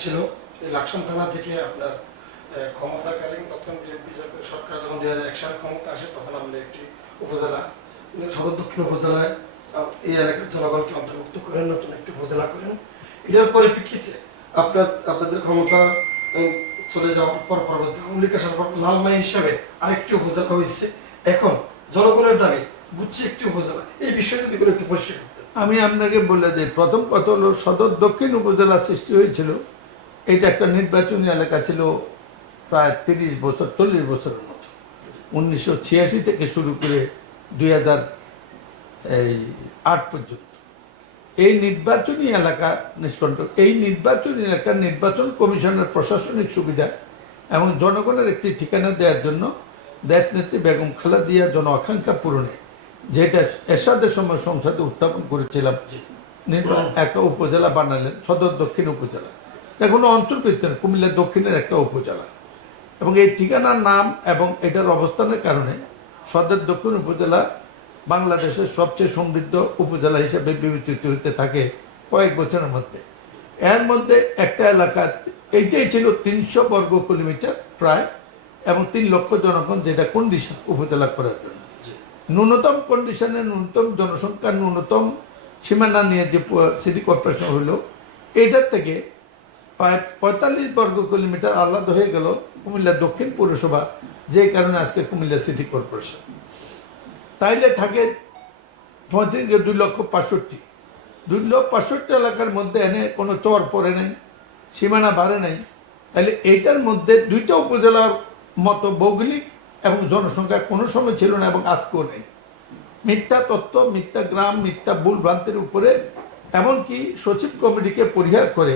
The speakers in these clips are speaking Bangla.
ছিল এই লাকসাম থানা থেকে আপনার ক্ষমতাকালীন তখন বিএনপি সরকার যখন দুই হাজার এক সালে ক্ষমতা আসে, তখন আমরা একটি উপজেলা সদর দক্ষিণ উপজেলায় এই এলাকার জনগণকে অন্তর্ভুক্ত করেন, নতুন একটি উপজেলা করেন। এটার পরিপ্রেক্ষিতে আপনার, আপনাদের ক্ষমতা চলে যাওয়ার পর পরবর্তী আওয়ামী আসার পর লালমাই হিসাবে আরেকটি উপজেলা হয়েছে। এখন জনগণের দাবি, বুঝছি একটি উপজেলা। এই বিষয়ে যদি করে একটু পরিষ্কার আমি আপনাকে বলে দিই, প্রথম কথা হলো সদর দক্ষিণ উপজেলা সৃষ্টি হয়েছিল এটা একটা নির্বাচনী এলাকা ছিল প্রায় তিরিশ বছর, চল্লিশ বছরের মতো। উনিশশো ছিয়াশি থেকে শুরু করে দুই হাজার এই আট পর্যন্ত। এই নির্বাচনী এলাকা নিষ্কণ্টক এই নির্বাচনী এলাকার নির্বাচন কমিশনের প্রশাসনিক সুবিধা এবং জনগণের একটি ঠিকানা দেওয়ার জন্য দেশনেত্রী বেগম খালেদা জন আকাঙ্ক্ষা পূরণে যেটা এরশাদের সময় সংসদে উত্থাপন করেছিলাম একটা উপজেলা বানালেন, সদর দক্ষিণ উপজেলা। কোনো অঞ্চলভিত্তিক নয়, কুমিল্লা দক্ষিণের একটা উপজেলা। এবং এই ঠিকানার নাম এবং এটার অবস্থানের কারণে সদর দক্ষিণ উপজেলা বাংলাদেশের সবচেয়ে সমৃদ্ধ উপজেলা হিসেবে বিবেচিত হতে থাকে কয়েক বছরের মধ্যে। এর মধ্যে একটা এলাকা এইটাই ছিল তিনশো বর্গ কিলোমিটার প্রায় এবং তিন লক্ষ জনগণ যেটা কন্ডিশন উপজেলা করার জন্য। ন্যূনতম কন্ডিশনে ন্যূনতম জনসংখ্যার ন্যূনতম সীমানা নিয়ে যে সিটি কর্পোরেশন হইল এটার থেকে পঁয়তাল্লিশ বর্গ কিলোমিটার আলাদা হয়ে গেল কুমিল্লা দক্ষিণ পৌরসভা, যে কারণে আজকে কুমিল্লা সিটি কর্পোরেশন। তাইলে থাকে পঁয়ত্রিশ, দুই লক্ষ পাঁচষট্টি। দুই লক্ষ পাঁচষট্টি এলাকার মধ্যে এনে কোনো চর পড়ে নাই, সীমানা বাড়ে নাই। তাহলে এইটার মধ্যে দুইটা উপজেলার মতো ভৌগোলিক এবং জনসংখ্যা কোনো সময় ছিল না এবং আজকেও নেই। মিথ্যা তত্ত্ব মিথ্যা গ্রাম, মিথ্যা ভুল ভ্রান্তির উপরে, এমনকি সচিব কমিটিকে পরিহার করে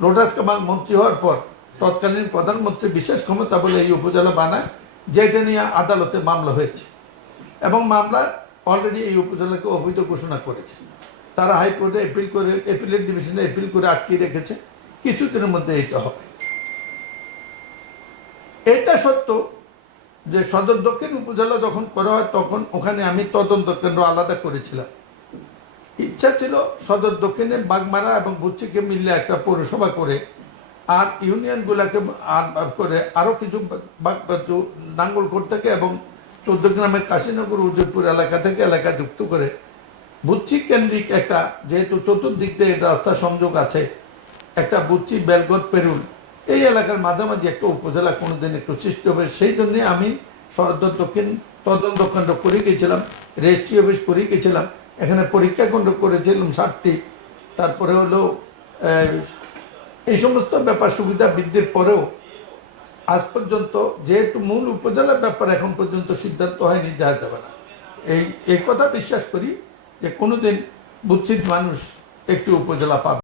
লোটাস কামাল মন্ত্রী হওয়ার পর তৎকালীন প্রধানমন্ত্রী বিশেষ ক্ষমতা বলে এই উপজেলা বানায় যেটা নিয়ে আদালতে মামলা হয়েছে। এবং মামলা অলরেডি এই উপজেলাকে অবৈধ ঘোষণা করেছে। তারা হাইকোর্টে এপিল করে এপিলেট ডিভিশনে এপিল করে আটকে রেখেছে। কিছুদিনের মধ্যে এটা হবে। এটা সত্য যে সদর দক্ষিণ উপজেলা যখন করা হয়, তখন ওখানে আমি তদন্ত কেন্দ্র আলাদা করেছিলাম। ইচ্ছা ছিল সদর দক্ষিণে বাগমারা এবং বুচ্চিকে মিললে একটা পৌরসভা করে, আর ইউনিয়নগুলোকে আর করে আরও কিছু বাগ- নাঙ্গলকোট থেকে এবং চোদ্দ গ্রামের কাশীনগর, উদয়পুর এলাকা থেকে এলাকা যুক্ত করে। বুচ্চি কেন্দ্রিক একটা যেহেতু চতুর্দিক দিয়ে রাস্তা সংযোগ আছে, একটা বুচ্চি বেলগত পেরুল, এই এলাকার মাঝামাঝি একটা উপজেলা কোনোদিন একটু সৃষ্টি হবে। সেই জন্যে আমি সদর দক্ষিণ তদন্ত কেন্দ্র করে গেছিলাম, রেজিস্ট্রি অফিস করে গেছিলাম। এখানে পরীক্ষা কেন্দ্র করেছিলাম ষাটটি। তারপরে হলো এই সমস্ত ব্যাপার সুবিধা বৃদ্ধির পরেও আজ পর্যন্ত যেহেতু মূল উপজেলার ব্যাপার এখন পর্যন্ত সিদ্ধান্ত হয়নি, যাওয়া যাবে না। এই এই কথা বিশ্বাস করি যে কোনোদিন বুচ্ছিত মানুষ একটি উপজেলা পাবে।